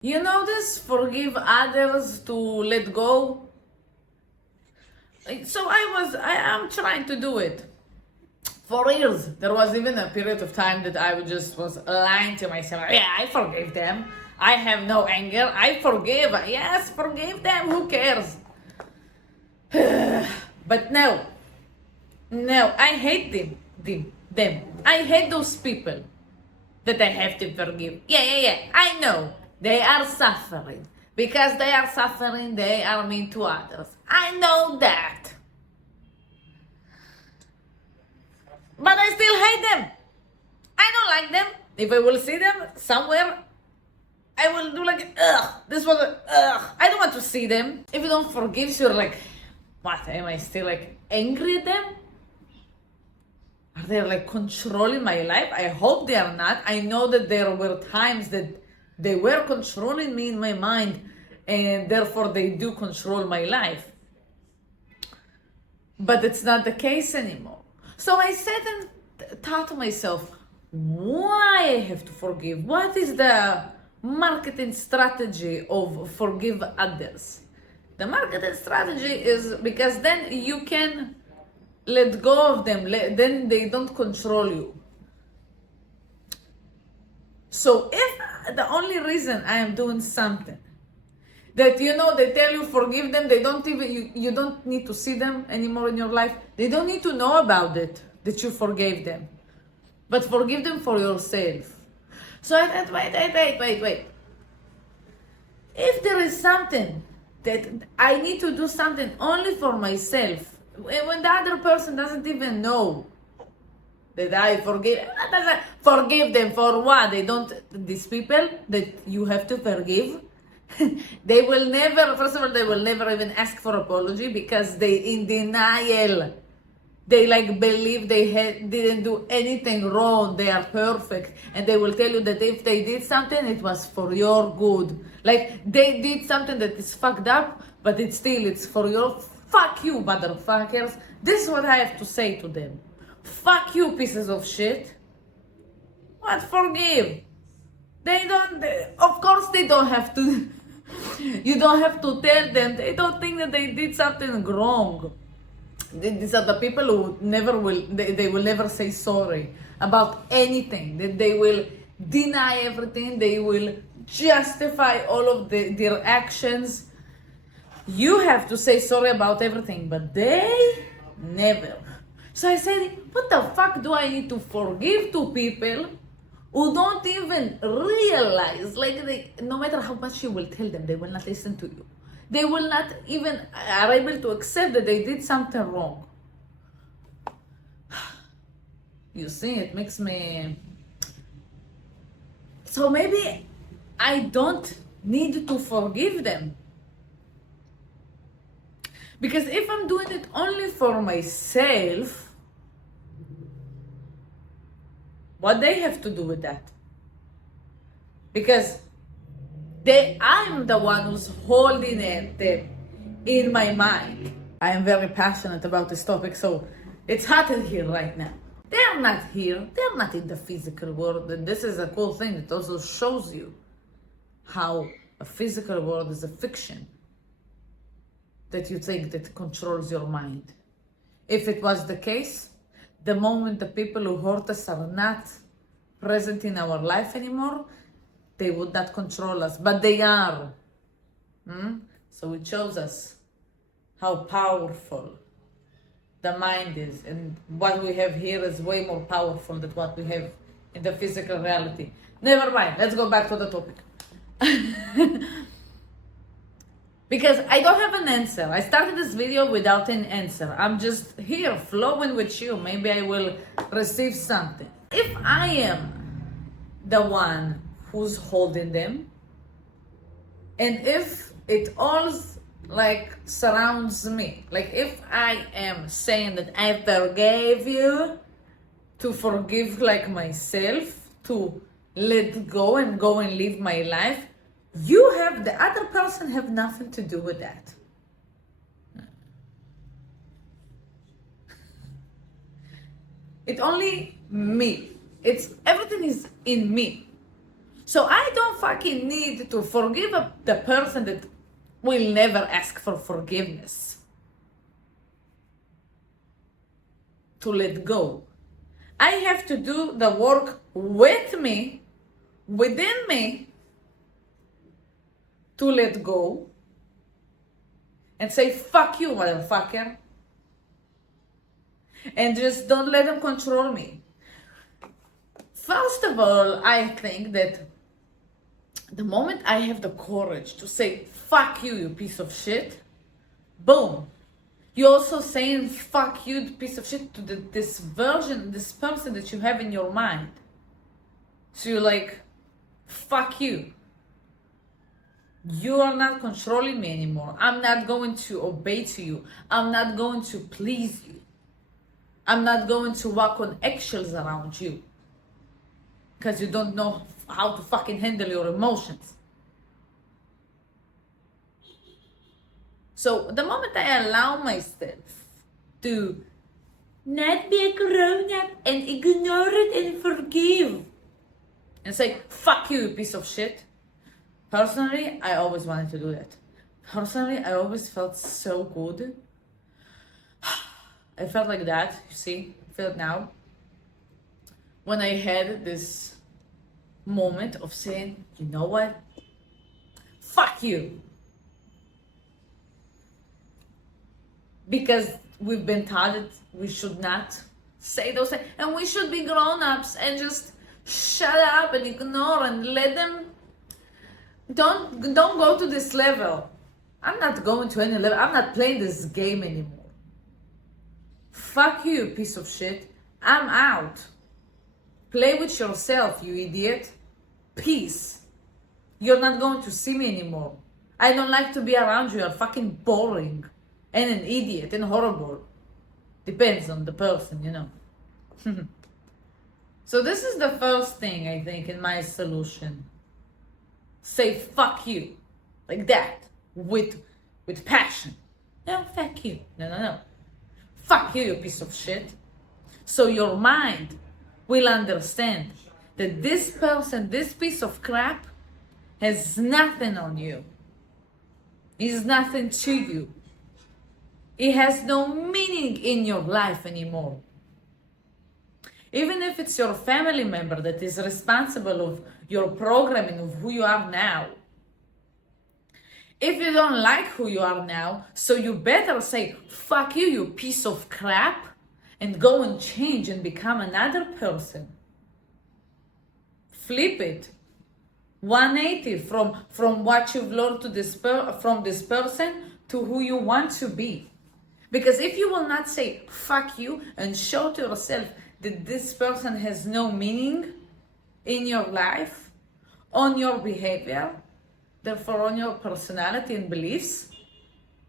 You know this? Forgive others to let go. So I'm trying to do it. For years, there was even a period of time that I just was lying to myself. Yeah, I forgive them. I have no anger. I forgive. Yes, forgive them. Who cares? But no, I hate them. I hate those people that I have to forgive. Yeah. I know they are suffering. Because they are suffering, they are mean to others. I know that. But I still hate them. I don't like them. If I will see them somewhere, I will do like, ugh, this was ugh. I don't want to see them. If you don't forgive, you're like, what, am I still like angry at them? Are they like controlling my life? I hope they are not. I know that there were times that they were controlling me in my mind, and therefore they do control my life. But it's not the case anymore. So I sat and thought to myself, why I have to forgive? What is the marketing strategy of forgive others? The marketing strategy is because then you can let go of them, then they don't control you. So if the only reason I am doing something that they tell you forgive them, they don't even you don't need to see them anymore in your life, they don't need to know about it that you forgave them, but forgive them for yourself. So I thought, wait, if there is something that I need to do something only for myself, when the other person doesn't even know that I forgive them for what? They don't, these people that you have to forgive, they will never, first of all, they will never even ask for apology because they in denial. They like believe they didn't do anything wrong, they are perfect, and they will tell you that if they did something, it was for your good. Like they did something that is fucked up, but it's for your, fuck you, motherfuckers. This is what I have to say to them. Fuck you, pieces of shit. What, forgive? Of course they don't have to, you don't have to tell them, they don't think that they did something wrong. These are the people who they will never say sorry about anything. They will deny everything. They will justify all of their actions. You have to say sorry about everything, but they never. So I said, what the fuck do I need to forgive to people who don't even realize, like no matter how much you will tell them, they will not listen to you. They will not even are able to accept that they did something wrong. You see, it makes me... So maybe I don't need to forgive them. Because if I'm doing it only for myself, what they have to do with that? Because I'm the one who's holding it in my mind. I am very passionate about this topic, so it's hot in here right now. They're not here. They're not in the physical world. And this is a cool thing. It also shows you how a physical world is a fiction that you think that controls your mind. If it was the case, the moment the people who hurt us are not present in our life anymore, they would not control us, but they are. So it shows us how powerful the mind is, and what we have here is way more powerful than what we have in the physical reality. Never mind, let's go back to the topic. Because I don't have an answer. I started this video without an answer. I'm just here flowing with you. Maybe I will receive something. If I am the one who's holding them, and if it all like surrounds me, like if I am saying that I forgave you, to forgive like myself, to let go and live my life, the other person have nothing to do with that. It's only me. Everything is in me. So I don't fucking need to forgive the person that will never ask for forgiveness. To let go. I have to do the work with me, within me, to let go and say, fuck you, motherfucker. And just don't let them control me. First of all, I think that the moment I have the courage to say, fuck you, you piece of shit, boom. You're also saying, fuck you, you piece of shit, to this version, this person that you have in your mind. So you're like, fuck you. You are not controlling me anymore. I'm not going to obey to you. I'm not going to please you. I'm not going to walk on eggshells around you. Because you don't know how to fucking handle your emotions. So the moment I allow myself to not be a grown-up and ignore it and forgive and say, fuck you, you piece of shit. Personally, I always wanted to do that. Personally, I always felt so good. I felt like that, you see, I feel it now. When I had this moment of saying, you know what? Fuck you. Because we've been taught that we should not say those things. And we should be grown-ups and just shut up and ignore and let them. Don't go to this level. I'm not going to any level. I'm not playing this game anymore. Fuck you, piece of shit. I'm out. Play with yourself, you idiot. Peace. You're not going to see me anymore. I don't like to be around you. You're fucking boring. And an idiot and horrible. Depends on the person, you know. So this is the first thing, I think, in my solution. Say fuck you. Like that. With passion. No, fuck you. No. Fuck you, you piece of shit. So your mind will understand that this person, this piece of crap, has nothing on you. Is nothing to you. It has no meaning in your life anymore. Even if it's your family member that is responsible of your programming of who you are now. If you don't like who you are now, so you better say, fuck you, you piece of crap, and go and change and become another person. Flip it. 180 from what you've learned from this person to who you want to be. Because if you will not say fuck you and show to yourself that this person has no meaning in your life, on your behavior, therefore on your personality and beliefs,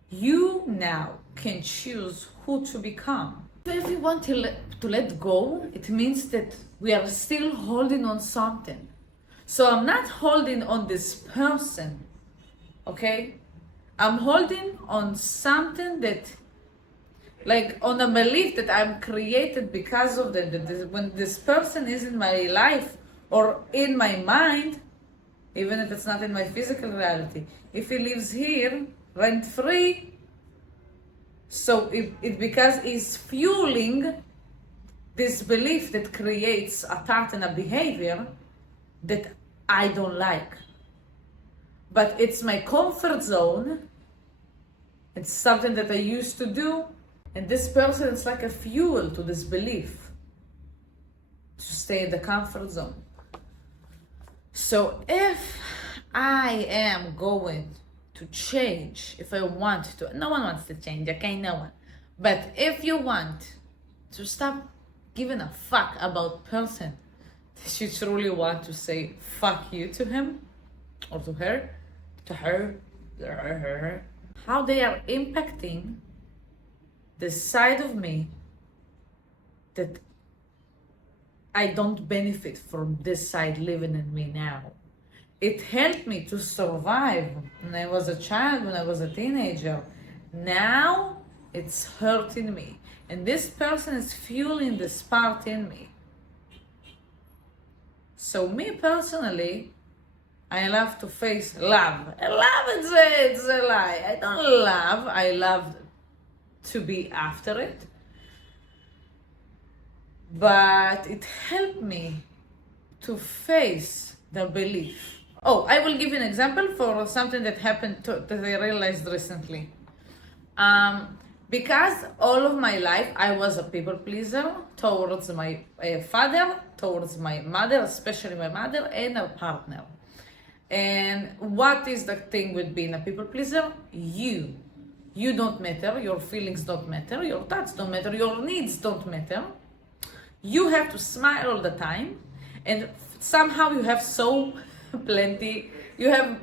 you now can choose who to become. If you want to let go, it means that we are still holding on something. So I'm not holding on this person, okay? I'm holding on something that, like on a belief that I'm created because of them. That when this person is in my life or in my mind, even if it's not in my physical reality, if he lives here rent free, so it because it's fueling this belief that creates a thought and a behavior that I don't like. But it's my comfort zone. It's something that I used to do. And this person is like a fuel to this belief to stay in the comfort zone. So if I am going to change, if I want to, no one wants to change, okay, no one. But if you want to stop giving a fuck about person that you truly want to say fuck you to him or to her, how they are impacting the side of me that I don't benefit from this side living in me now. It helped me to survive when I was a child, when I was a teenager. Now it's hurting me. And this person is fueling this part in me. So me personally, I love to face love. Love, it's a lie. I don't love. I love to be after it. But it helped me to face the belief. Oh, I will give you an example for something that happened that I realized recently. Because all of my life I was a people pleaser towards my father, towards my mother, especially my mother, and her partner. And what is the thing with being a people pleaser? You don't matter, your feelings don't matter, your thoughts don't matter, your needs don't matter. You have to smile all the time, and somehow you have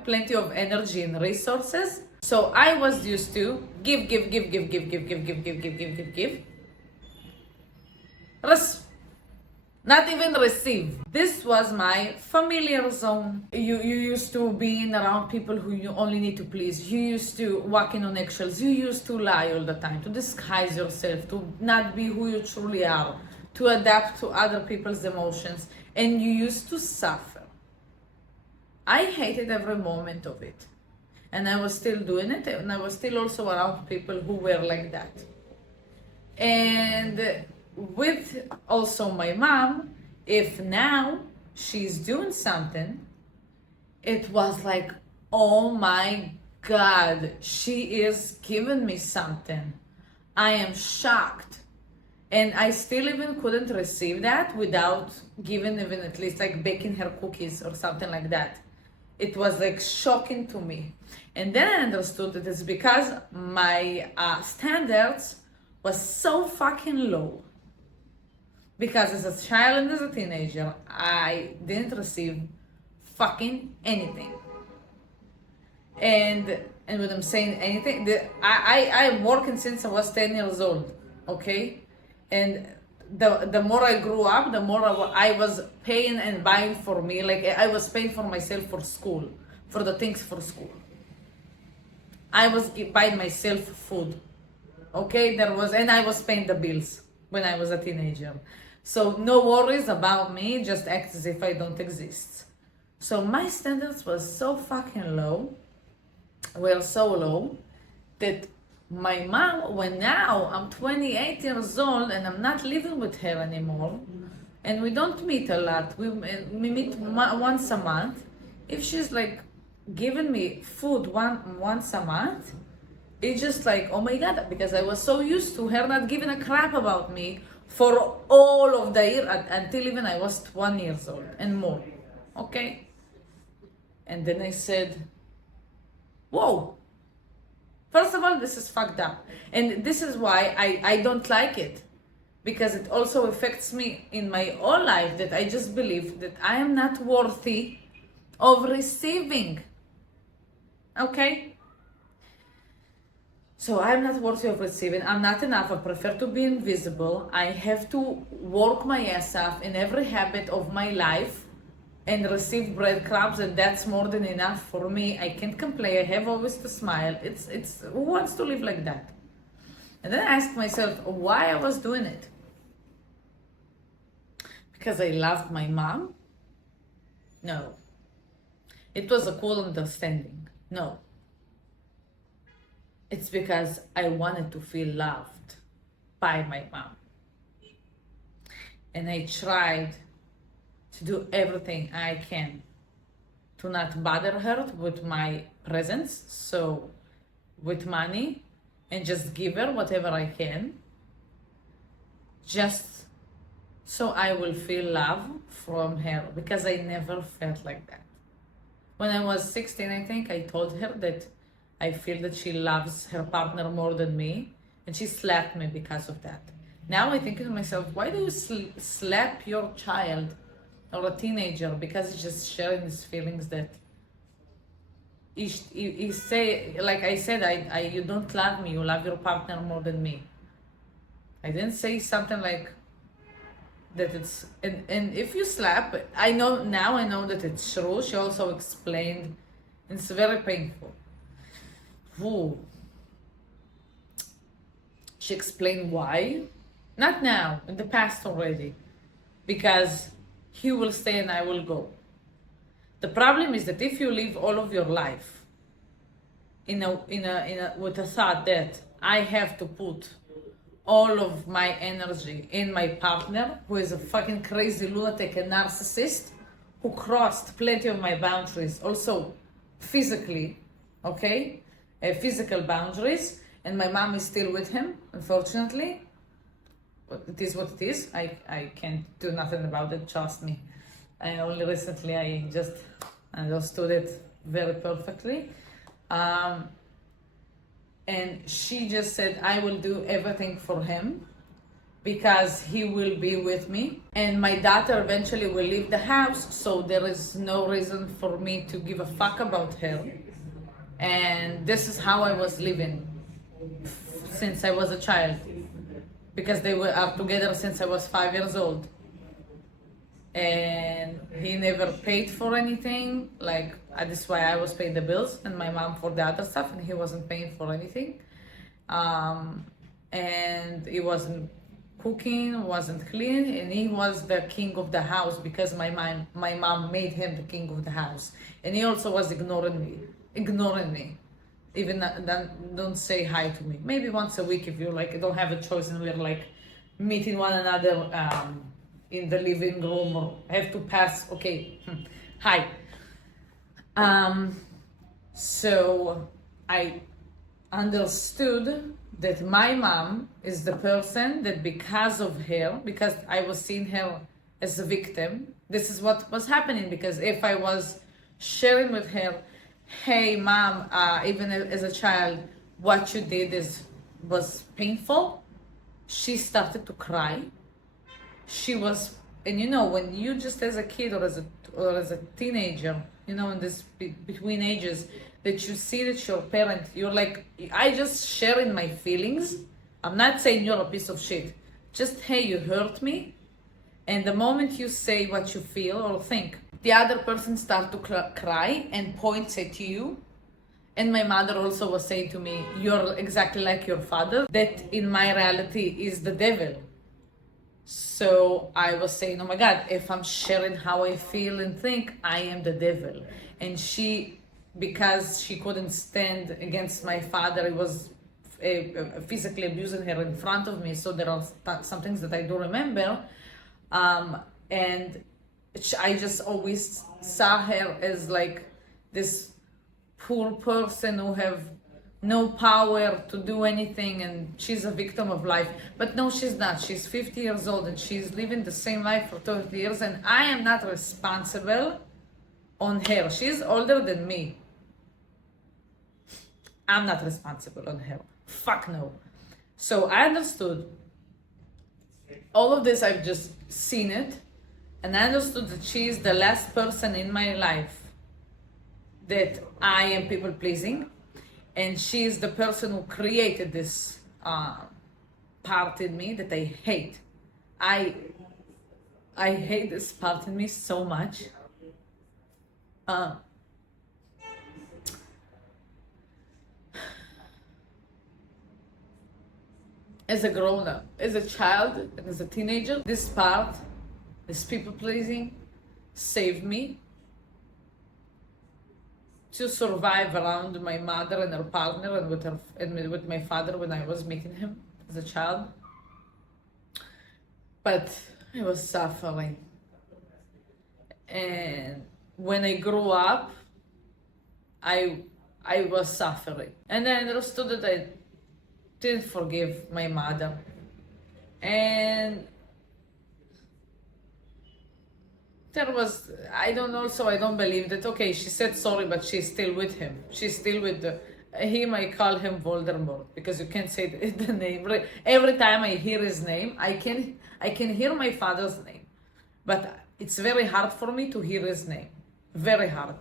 plenty of energy and resources. So I was used to give. Not even receive. This was my familiar zone. You used to being around people who you only need to please. You used to walking on eggshells. You used to lie all the time, to disguise yourself, to not be who you truly are, to adapt to other people's emotions, and you used to suffer. I hated every moment of it. And I was still doing it, and I was still also around people who were like that. And with also my mom, if now she's doing something, it was like, oh my God, she is giving me something. I am shocked. And I still even couldn't receive that without giving even at least like baking her cookies or something like that. It was like shocking to me. And then I understood that it's because my standards was so fucking low. Because as a child and as a teenager, I didn't receive fucking anything. And when I'm saying anything, I'm working since I was 10 years old, okay? And the more I grew up, the more I was paying and buying for me. Like I was paying for myself for school, for the things for school. I was buying myself food, okay? And I was paying the bills when I was a teenager. So no worries about me, just act as if I don't exist. So my standards were so fucking low, that my mom, when now I'm 28 years old and I'm not living with her anymore, and we don't meet a lot, we meet once a month, if she's like giving me food once a month, it's just like, oh my God, because I was so used to her not giving a crap about me for all of the year until even I was 20 years old and more, okay? And then I said, whoa. First of all, this is fucked up. And this is why I don't like it. Because it also affects me in my whole life, that I just believe that I am not worthy of receiving. Okay? So I'm not worthy of receiving. I'm not enough. I prefer to be invisible. I have to work my ass off in every habit of my life and receive breadcrumbs, and that's more than enough for me. I can't complain. I have always to smile. It's who wants to live like that? And then I asked myself why I was doing it. Because I loved my mom? No. It was a cool understanding. No. It's because I wanted to feel loved by my mom. And I tried to do everything I can to not bother her with my presence, so with money, and just give her whatever I can, just so I will feel love from her, because I never felt like that. When I was 16, I think, I told her that I feel that she loves her partner more than me, and she slapped me because of that. Now I think to myself, why do you slap your child or a teenager because he's just sharing his feelings that he say, like I said, you don't love me, you love your partner more than me. I didn't say something like that. It's and if you slap, I know that it's true. She also explained, it's very painful. Ooh. She explained why. Not now, in the past already. Because he will stay and I will go. The problem is that if you live all of your life with a thought that I have to put all of my energy in my partner, who is a fucking crazy lunatic and narcissist, who crossed plenty of my boundaries, also physically, okay? Physical boundaries, and my mom is still with him, unfortunately. But it is what it is. I can't do nothing about it, trust me. Only recently I just understood it very perfectly. And she just said, I will do everything for him because he will be with me. And my daughter eventually will leave the house, so there is no reason for me to give a fuck about her. And this is how I was living since I was a child, because they are together since I was 5 years old. And he never paid for anything, like that's why I was paying the bills and my mom for the other stuff, and he wasn't paying for anything. And he wasn't cooking, wasn't clean, and he was the king of the house because my mom made him the king of the house. And he also was ignoring me. Even don't say hi to me. Maybe once a week if you like don't have a choice and we're like meeting one another in the living room or have to pass, okay, hi. So I understood that my mom is the person that because of her, because I was seeing her as a victim, this is what was happening. Because if I was sharing with her, hey mom, even as a child, what you did was painful, she started to cry. She was, and you know, when you just as a kid or as a teenager, you know, in this between ages, that you see that your parent, you're like, I just sharing my feelings. I'm not saying you're a piece of shit. Just, hey, you hurt me. And the moment you say what you feel or think, the other person starts to cry and points at you. And my mother also was saying to me, you're exactly like your father. That in my reality is the devil. So I was saying, oh my God, if I'm sharing how I feel and think, I am the devil. And she, because she couldn't stand against my father, he was physically abusing her in front of me. So there are some things that I do remember. And I just always saw her as like this poor person who have no power to do anything, and she's a victim of life. But no, she's not. She's 50 years old and she's living the same life for 30 years, and I am not responsible on her. She's older than me. I'm not responsible on her. Fuck no. So I understood all of this. I've just seen it, and I understood that she is the last person in my life that I am people pleasing. And she is the person who created this part in me that I hate. I hate this part in me so much. As a grown-up, as a child, and as a teenager, this part, this people-pleasing, saved me to survive around my mother and her partner and with my father when I was meeting him as a child. But I was suffering. And when I grew up, I was suffering. And I understood that I didn't forgive my mother. And there was, I don't believe that, okay, she said sorry, but she's still with him. She's still with him. I call him Voldemort because you can't say the name. Every time I hear his name, I can hear my father's name. But it's very hard for me to hear his name. Very hard.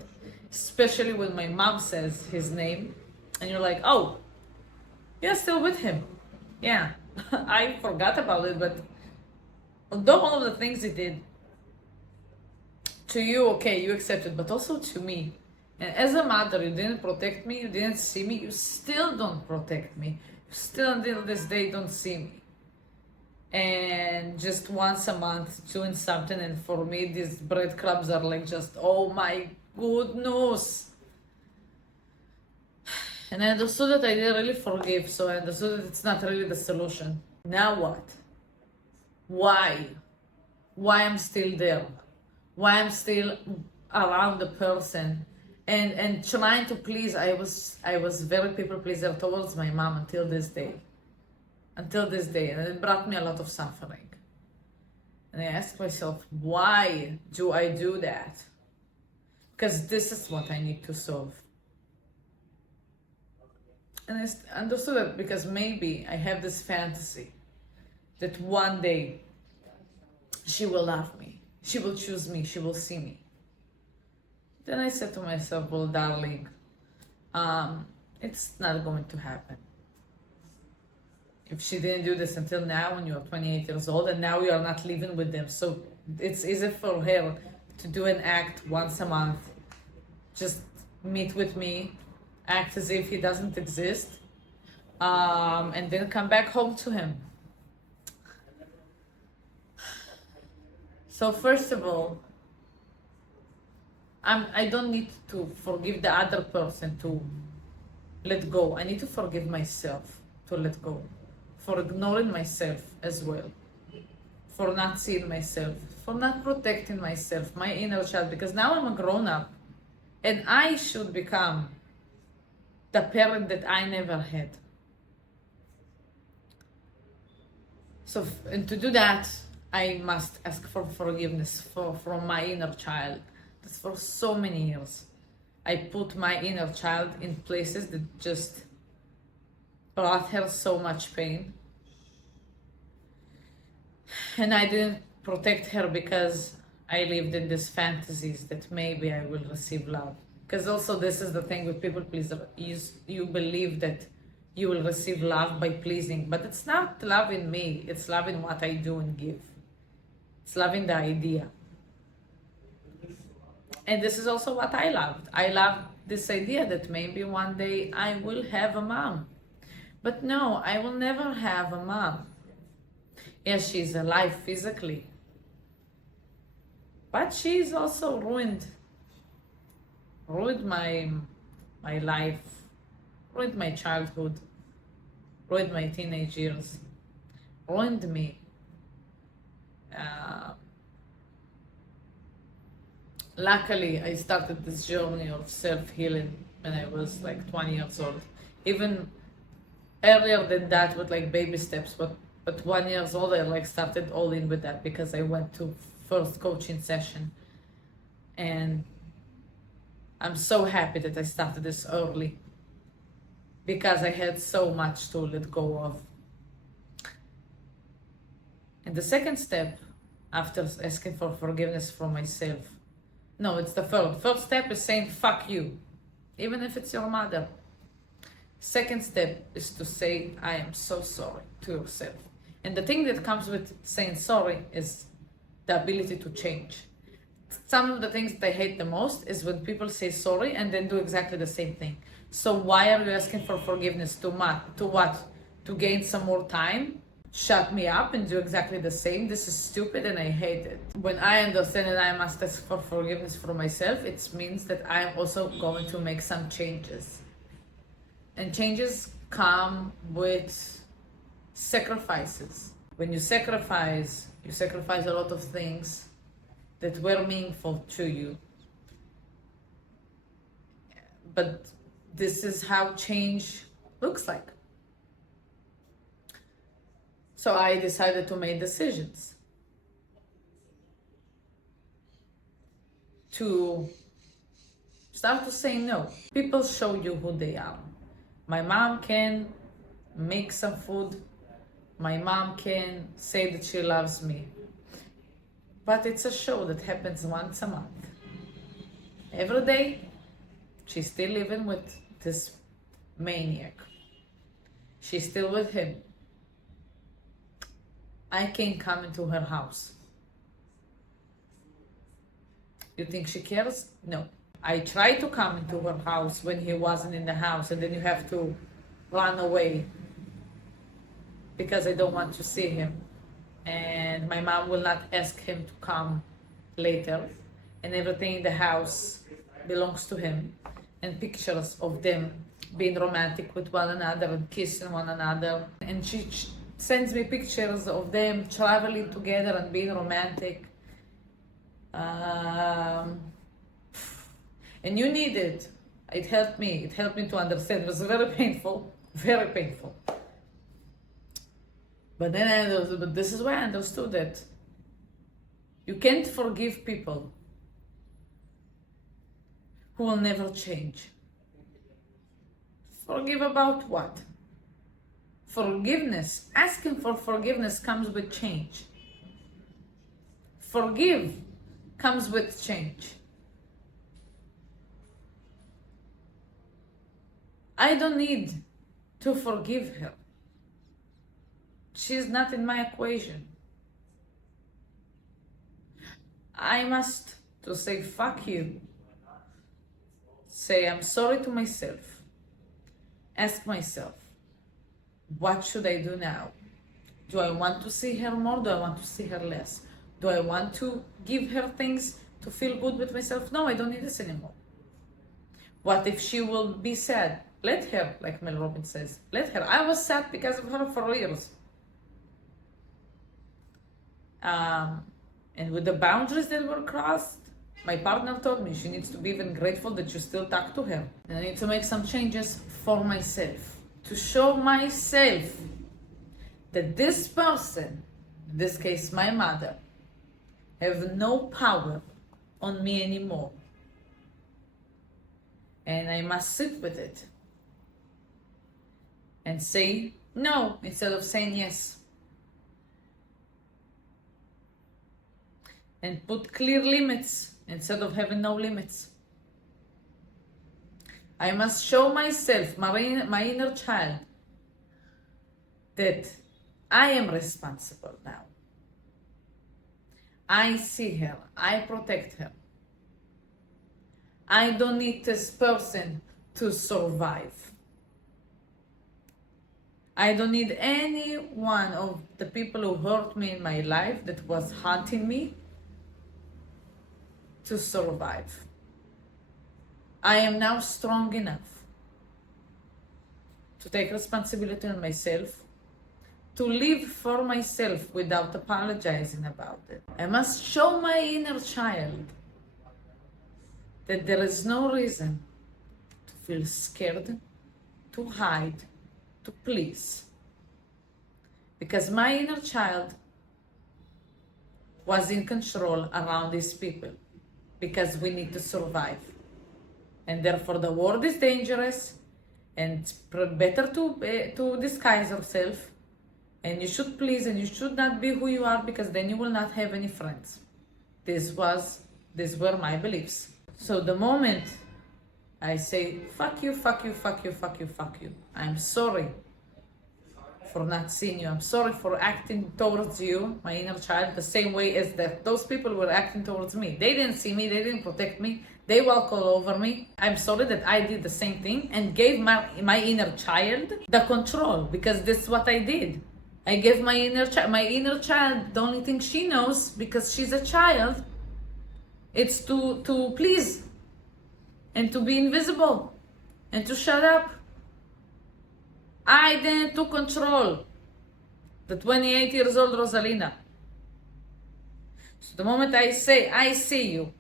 Especially when my mom says his name and you're like, oh, you're still with him. Yeah, I forgot about it, but although all of the things he did to you, okay, you accept it, but also to me. And as a mother, you didn't protect me, you didn't see me, you still don't protect me. You still until this day don't see me. And just once a month doing something, and for me these breadcrumbs are like just, oh my Good news. And I understood that I didn't really forgive, so I understood that it's not really the solution. Now what? Why? Why I'm still there? Why I'm still around the person? And trying to please. I was very people pleaser towards my mom until this day. Until this day. And it brought me a lot of suffering. And I asked myself, why do I do that? Because this is what I need to solve. And I understood that because maybe I have this fantasy that one day she will love me, she will choose me, she will see me. Then I said to myself, well, darling, it's not going to happen. If she didn't do this until now, when you're 28 years old, and now you are not living with them, so it's easy for her to do an act once a month, just meet with me, act as if he doesn't exist, and then come back home to him. So first of all, I don't need to forgive the other person to let go. I need to forgive myself to let go, for ignoring myself as well, for not seeing myself, for not protecting myself, my inner child, because now I'm a grown up and I should become the parent that I never had. So, and to do that, I must ask for forgiveness from my inner child. That's for so many years. I put my inner child in places that just brought her so much pain. And I didn't protect her because I lived in these fantasies that maybe I will receive love. Because also this is the thing with people pleaser, you believe that you will receive love by pleasing, but it's not love in me, it's love in what I do and give. It's loving the idea. And this is also what I loved. I loved this idea that maybe one day I will have a mom. But no, I will never have a mom. Yes, she's alive physically, but she's also ruined my life, ruined my childhood, ruined my teenage years, ruined me. Luckily, I started this journey of self-healing when I was like 20 years old. Even earlier than that, with like baby steps, but 1 year old, I like started all in with that because I went to first coaching session. And I'm so happy that I started this early because I had so much to let go of. And the second step, after asking for forgiveness from myself, no, it's the third. First step is saying fuck you, even if it's your mother. Second step is to say I am so sorry to yourself. And the thing that comes with saying sorry is the ability to change. Some of the things that I hate the most is when people say sorry and then do exactly the same thing. So why are you asking for forgiveness? To what? To gain some more time? Shut me up and do exactly the same? This is stupid and I hate it. When I understand that I must ask for forgiveness for myself, it means that I am also going to make some changes. And changes come with sacrifices. When you sacrifice a lot of things that were meaningful to you. But this is how change looks like. So I decided to make decisions to start to say no. People show you who they are. My mom can make some food. My mom can say that she loves me. But it's a show that happens once a month. Every day, she's still living with this maniac. She's still with him. I can't come into her house. You think she cares? No. I tried to come into her house when he wasn't in the house, and then you have to run away because I don't want to see him. And my mom will not ask him to come later. And everything in the house belongs to him, and pictures of them being romantic with one another and kissing one another. And she sends me pictures of them traveling together and being romantic. And you need it. It helped me. It helped me to understand. It was very painful, very painful. But then I understood, but this is why I understood that you can't forgive people who will never change. Forgive about what? Forgiveness, asking for forgiveness comes with change. Forgive comes with change. I don't need to forgive her. She's not in my equation. I must to say fuck you. Say I'm sorry to myself. Ask myself, what should I do now? Do I want to see her more? Do I want to see her less? Do I want to give her things to feel good with myself? No, I don't need this anymore. What if she will be sad? Let her, like Mel Robbins says, let her. I was sad because of her for years. And with the boundaries that were crossed, my partner told me she needs to be even grateful that you still talk to her. And I need to make some changes for myself, to show myself that this person, in this case my mother, have no power on me anymore. And I must sit with it and say no instead of saying yes. And put clear limits instead of having no limits. I must show myself, my inner child, that I am responsible now. I see her, I protect her. I don't need this person to survive. I don't need any one of the people who hurt me in my life that was haunting me to survive. I am now strong enough to take responsibility on myself, to live for myself without apologizing about it. I must show my inner child that there is no reason to feel scared, to hide, to please. Because my inner child was in control around these people. Because we need to survive. And therefore the world is dangerous, and it's better to disguise yourself, and you should please, and you should not be who you are, because then you will not have any friends. These were my beliefs. So the moment I say, fuck you, fuck you, fuck you, fuck you, fuck you, I'm sorry for not seeing you. I'm sorry for acting towards you, my inner child, the same way as that those people were acting towards me. They didn't see me, they didn't protect me, they walk all over me. I'm sorry that I did the same thing and gave my inner child the control, because this is what I did. I gave my inner child the only thing she knows, because she's a child, it's to please and to be invisible and to shut up. I then took control. The 28 years old Rosalina. So the moment I say, I see you,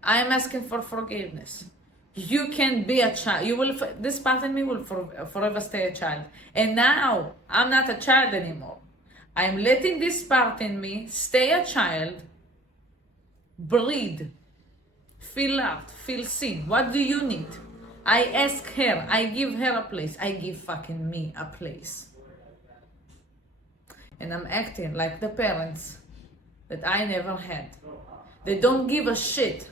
I am asking for forgiveness. You can be a child. You will. This part in me will forever stay a child. And now I'm not a child anymore. I'm letting this part in me stay a child. Breathe. Feel loved. Feel seen. What do you need? I ask her, I give her a place, I give fucking me a place. And I'm acting like the parents that I never had. They don't give a shit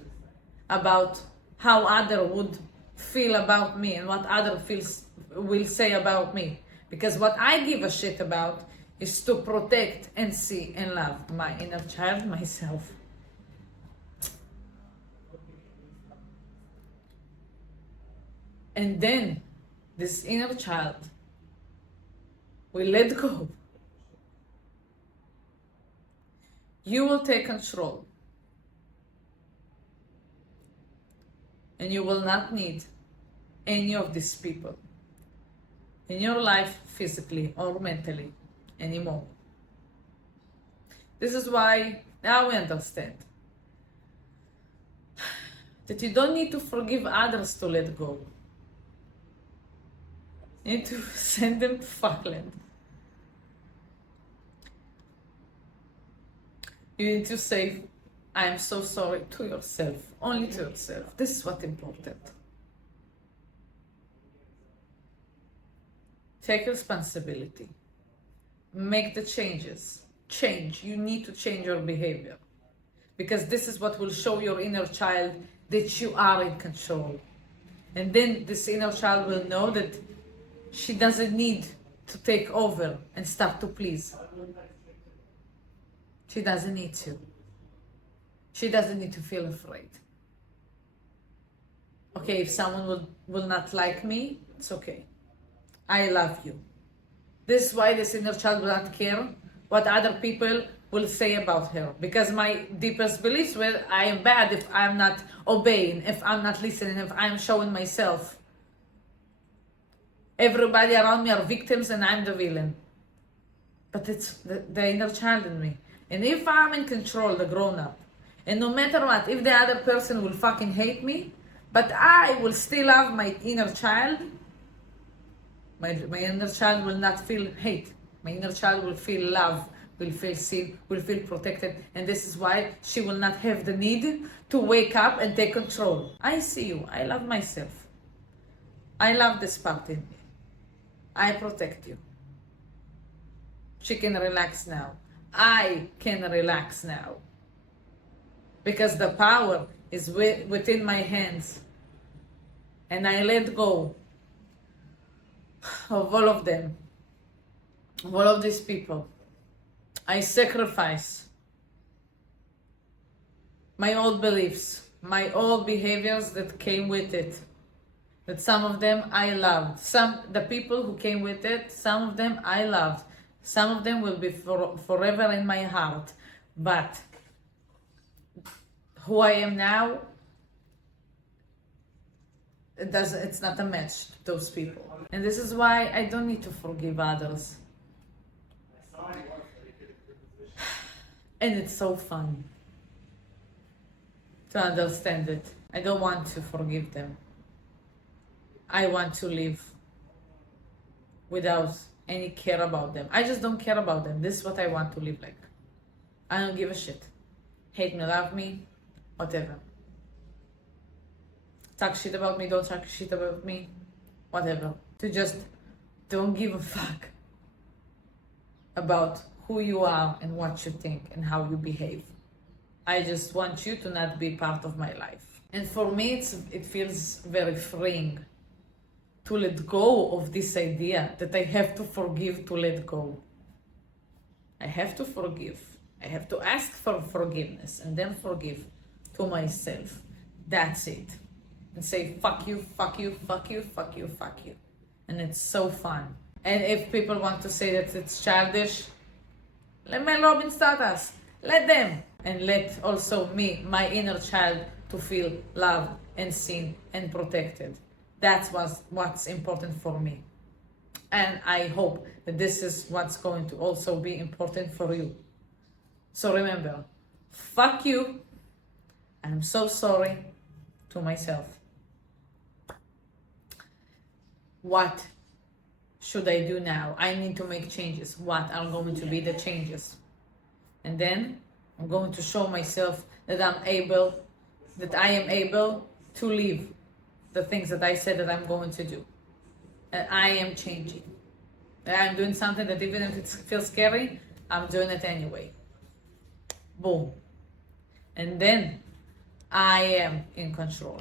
about how other would feel about me and what other will say about me. Because what I give a shit about is to protect and see and love my inner child, myself. And then this inner child will let go. You will take control. And you will not need any of these people in your life, physically or mentally, anymore. This is why now we understand that you don't need to forgive others to let go. You need to send them to fuckland. You need to say, I am so sorry to yourself, only to yourself. This is what's important. Take responsibility. Make the changes. Change. You need to change your behavior. Because this is what will show your inner child that you are in control. And then this inner child will know that she doesn't need to take over and start to please. She doesn't need to. She doesn't need to feel afraid. Okay, if someone will not like me, it's okay. I love you. This is why this inner child will not care what other people will say about her. Because my deepest beliefs were I am bad if I'm not obeying, if I'm not listening, if I'm showing myself. Everybody around me are victims and I'm the villain. But it's the inner child in me. And if I'm in control, the grown-up, and no matter what, if the other person will fucking hate me, but I will still love my inner child, my inner child will not feel hate. My inner child will feel love, will feel seen, will feel protected. And this is why she will not have the need to wake up and take control. I see you. I love myself. I love this part in me. I protect you. She can relax now. I can relax now. Because the power is within my hands. And I let go of all of them, of all of these people. I sacrifice my old beliefs, my old behaviors that came with it. That some of them I loved. The people who came with it, some of them I loved. Some of them will be forever in my heart. But who I am now, it's not a match to those people. And this is why I don't need to forgive others. And it's so fun to understand it. I don't want to forgive them. I want to live without any care about them. I just don't care about them. This is what I want to live like. I don't give a shit. Hate me, love me, whatever. Talk shit about me, don't talk shit about me, whatever. To just don't give a fuck about who you are and what you think and how you behave. I just want you to not be part of my life. And for me, it feels very freeing to let go of this idea that I have to forgive to let go. I have to forgive. I have to ask for forgiveness and then forgive to myself. That's it. And say, fuck you, fuck you, fuck you, fuck you, fuck you. And it's so fun. And if people want to say that it's childish, let Mel Robbins taught us. Let them. And let also me, my inner child, to feel loved and seen and protected. That's what's important for me. And I hope that this is what's going to also be important for you. So remember, fuck you. I'm so sorry to myself. What should I do now? I need to make changes. What are going to be the changes? And then I'm going to show myself that I am able to live the things that I said that I'm going to do. And I am changing. And I'm doing something that even if it feels scary, I'm doing it anyway. Boom. And then I am in control.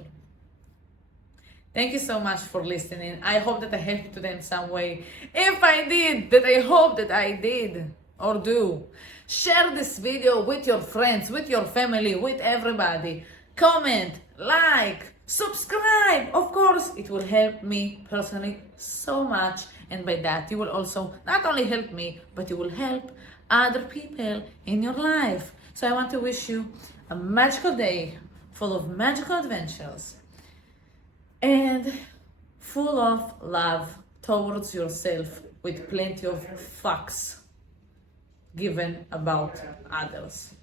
Thank you so much for listening. I hope that I helped you today in some way. If I did, that I hope that I did or do. Share this video with your friends, with your family, with everybody. Comment, like, subscribe. Of course, it will help me personally so much. And by that, you will also not only help me, but you will help other people in your life. So I want to wish you a magical day full of magical adventures. and full of love towards yourself with plenty of fucks given about others.